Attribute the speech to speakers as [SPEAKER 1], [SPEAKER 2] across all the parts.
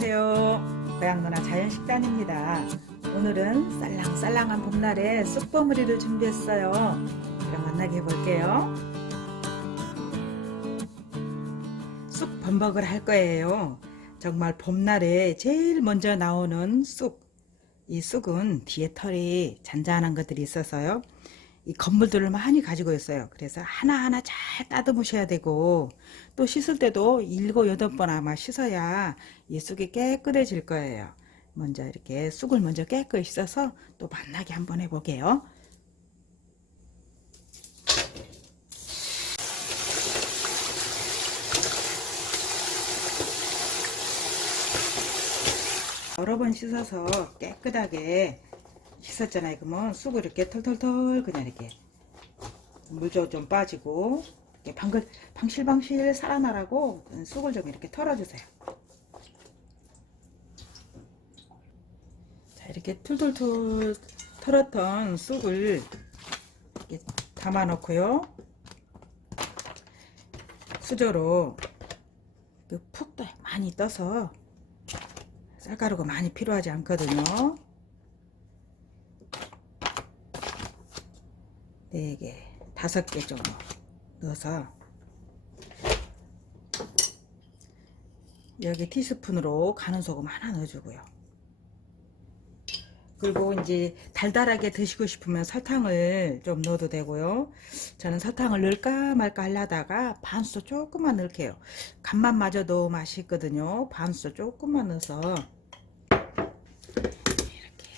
[SPEAKER 1] 안녕하세요. 고향 누나 자연식단입니다. 오늘은 쌀랑쌀랑한 봄날에 쑥버무리를 준비했어요. 그럼 만나게 해볼게요. 쑥 범벅을 할 거예요. 정말 봄날에 제일 먼저 나오는 쑥. 이 쑥은 뒤에 털이 잔잔한 것들이 있어서요. 이 건물들을 많이 가지고 있어요. 그래서 하나하나 잘 따듬으셔야 되고 또 씻을 때도 일곱 여덟 번 아마 씻어야 이 쑥이 깨끗해질 거예요. 먼저 이렇게 쑥을 먼저 깨끗이 씻어서 또 만나게 한번 해보게요. 여러 번 씻어서 깨끗하게 씻었잖아요. 그러면 쑥을 이렇게 털털털 그냥 이렇게 물좀 좀 빠지고 이렇게 방글 방실방실 살아나라고 쑥을 좀 이렇게 털어주세요. 자 이렇게 툴툴툴 털었던 쑥을 이렇게 담아 놓고요. 수저로 이렇게 푹 떠- 많이 떠서 쌀가루가 많이 필요하지 않거든요. 네 개, 다섯 개 정도 넣어서 여기 티스푼으로 가는 소금 하나 넣어주고요. 그리고 이제 달달하게 드시고 싶으면 설탕을 좀 넣어도 되고요. 저는 설탕을 넣을까 말까 하려다가 반수 조금만 넣을게요. 간만 맞아도 맛있거든요. 반수 조금만 넣어서 이렇게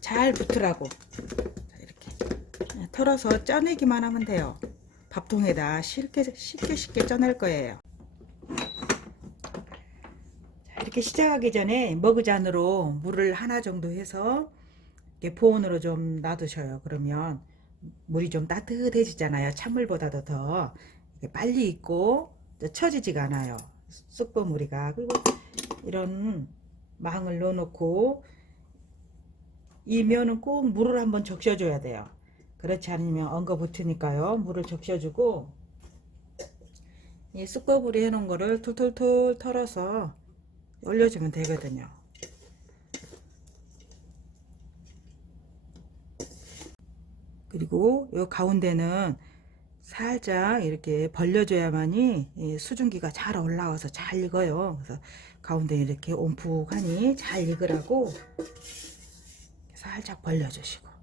[SPEAKER 1] 잘 붙으라고 털어서 쪄내기만 하면 돼요. 밥통에다 쉽게 쉽게 쉽게 쪄낼 거예요. 자, 이렇게 시작하기 전에 머그잔으로 물을 하나 정도 해서 이렇게 보온으로 좀 놔두셔요. 그러면 물이 좀 따뜻해지잖아요. 찬물보다도 더 빨리 익고 처지지가 않아요. 쑥버무리가 그리고 이런 망을 넣어놓고 이 면은 꼭 물을 한번 적셔줘야 돼요. 그렇지 않으면 엉거 붙으니까요. 물을 적셔주고 이 쑥버무리 해놓은 거를 툴툴툴 털어서 올려주면 되거든요. 그리고 요 가운데는 살짝 이렇게 벌려줘야만이 이 수증기가 잘 올라와서 잘 익어요. 그래서 가운데 이렇게 온푹하니 잘 익으라고 살짝 벌려주시고 자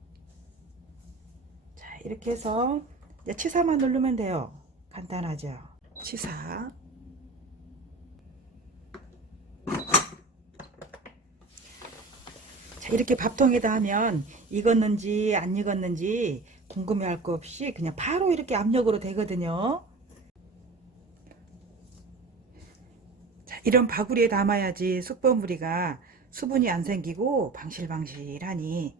[SPEAKER 1] 이렇게 해서 이제 치사만 누르면 돼요. 간단하죠. 치사 자, 이렇게 밥통에다 하면 익었는지 안 익었는지 궁금해 할 거 없이 그냥 바로 이렇게 압력으로 되거든요. 자, 이런 바구리에 담아야지 쑥버무리가 수분이 안 생기고 방실방실하니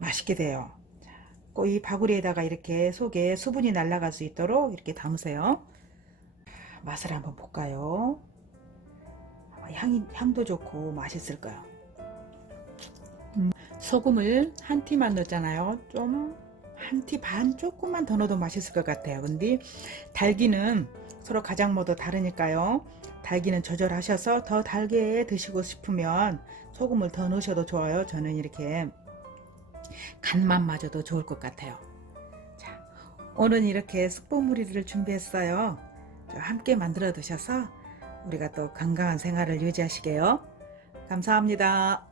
[SPEAKER 1] 맛있게 돼요. 이 바구리에다가 이렇게 속에 수분이 날아갈 수 있도록 이렇게 담으세요. 맛을 한번 볼까요? 향이, 향도 좋고 맛있을 거예요. 음, 소금을 한 티만 넣었잖아요. 좀 한 티 반 조금만 더 넣어도 맛있을 것 같아요. 근데 달기는 서로 가장모도 다르니까요. 달기는 조절하셔서 더 달게 드시고 싶으면 소금을 더 넣으셔도 좋아요. 저는 이렇게 간만 맞아도 좋을 것 같아요. 자, 오늘 이렇게 쑥버무리를 준비했어요. 함께 만들어 드셔서 우리가 또 건강한 생활을 유지하시게요. 감사합니다.